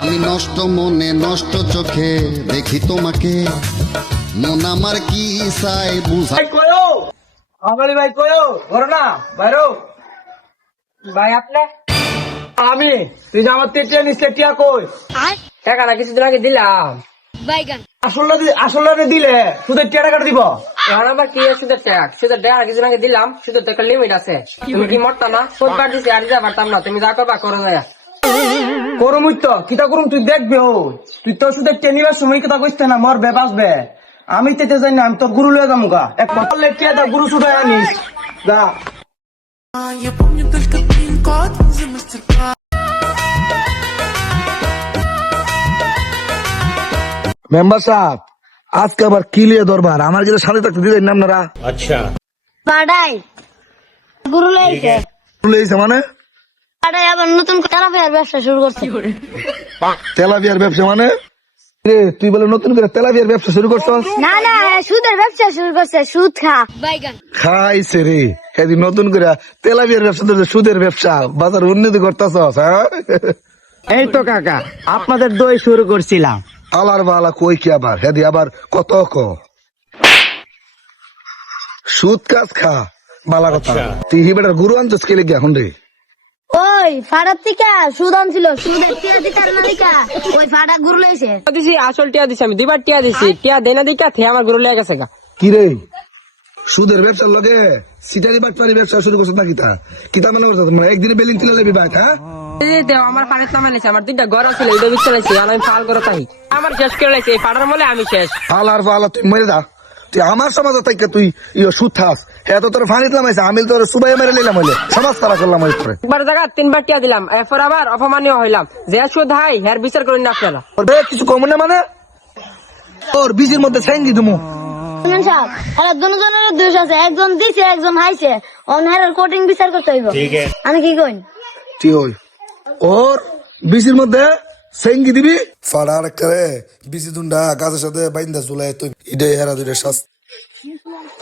আমি নষ্ট মনে নষ্ট চোখে দেখি তোমাকে, মন আমার কি চাই বুঝা। ভাই কয়ো আমালি ভাই কয়ো ঘর না বাইরো ভাই আপনি আমি তুই যে আমার টিয়া নিস টিয়া কই টাকা না কিছুদিন আগে দিলাম। আসলে দিলে সুদের টিয়া টাকা দিব এখন আবার কি সুদের ট্যাক্স? সুদের ট্যাক্স কিছুদিন আগে দিলাম, সুদের তো একটা লিমিট আছে। তুমি কি মরতা না? প্রতিবার দিছি আর দিতে পারতাম না, তুমি যা করবা করো না। করুম তো কিতা করুম তুই দেখবে ও তুই তো সুদের টিয়া নিবার সময় কথা কইতে না মরবে বাঁচবে। আমি তেতে যাই না, আমি তোর গুরু লয়ে যাবো গা এক পারলে টিয়া দা গুরু সুদে আনিস গা। Я помню только пин-код за мастер-класс. মেম্বার সাহেব, আজকে আবার কি লিয়ে দরবার? আমার গেলে সাথে থাকতে দিলেন না আপনারা? পাড়ায় গুরু লাইছে, লেগেছে মানে পাড়ায় আবার নতুন তেলাপিয়ার ব্যবসা শুরু করছে। তেলাপিয়ার ব্যবসা মানে? রে তুই বলে নতুন করে তেলাপিয়ার ব্যবসা শুরু করছস? না না, সুদের ব্যবসা শুরু করছে, সুদ খা বাইগান খাইছে রে, এদিন নতুন করে তেলাপিয়ার ব্যবসা ধরছে, সুদের ব্যবসা, বাজার উন্নতি করতেছস? হ্যাঁ, এই তো কাকা আপনাদের দই শুরু করছিলাম। আলার বালা কই কি আবার হেদি আবার কত সুদ কাজ খা বালা কথা। তুই হিবেটার গুরু আনছস কে লেগে এখন রে? ওই ফাড়ার থেকে সুদ আনছিল, সুদের টিয়া দিকার না দিকা ওই ফাড়া গুরু লাইছে। দিছি আসল টিয়া দিছি, আমি দুইবার টিয়া দিছি, টিয়া দেনা দিকা থে আমার গরু লেগে গেছে গা। কি রে সুদের ব্যবসার লগে সিটারি বাটপারি ব্যবসা শুরু করছস না? কিতা কিতা মানে করছস? মানে একদিনে বেলিং তুলে লেবি বাইক? হ্যাঁ, এই দেও আমার পাড়ার নামে লাইছে, আমার দুইটা ঘর ছিল এটা বিচ্ছে লাইছি, আর আমি ফাল করে তাই আমার শেষ করে লাইছে। এই পাড়ার মলে আমি শেষ। আলার বালা তুই মরে যা। তুই আমার সমাজে থেকে তুই সুদ খাস, হ্যাঁ তো তোর ফানিত লামাইছে, আমি তোর সুবাই মেরে নিলাম, হইলে সমাজ তারা করলাম। ওই পরে একবার জায়গা তিনবার টিয়া দিলাম, এরপর আবার অপমানীয় হইলাম। যে সুদ হাই হের বিচার করেন না আপনারা। কিছু কম না মানে তোর বিজির মধ্যে সেঙ্গি দুমু। শুনুন সাহেব, এরা দুজনের দোষ আছে, একজন দিছে একজন হাইছে, অনহারের কোটিং বিচার করতে হইব। আমি কি কই? ঠিক হই ওর বিজির মধ্যে সেঙ্গি দিবি, ফাড়া আরেকটা রে বিজি দুন্ডা গাছের সাথে বাইন্দা ঝুলাই তুই ইডে হেরা দুইটা শাস্তি।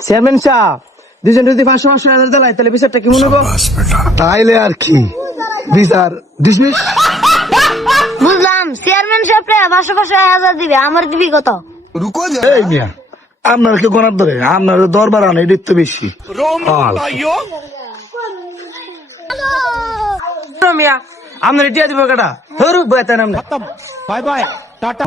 চেয়ারম্যান সাহেব দুজন যদি 500 দেয় তাহলে বিচারটা কি মনে হবো? তাইলে আর কি বিচার ডিসমিস। বুঝলাম, চেয়ারম্যান সাহেব 500 দিবে, আমার দিবি কত? এই মিয়া আপনার কি গোনার ধরে? আপনার দরবার আনে এদিক তো বেশি। মিয়া আপনার টিয়া দিব কাটা ধরু বয়াতেন আমরা। Bye bye tata.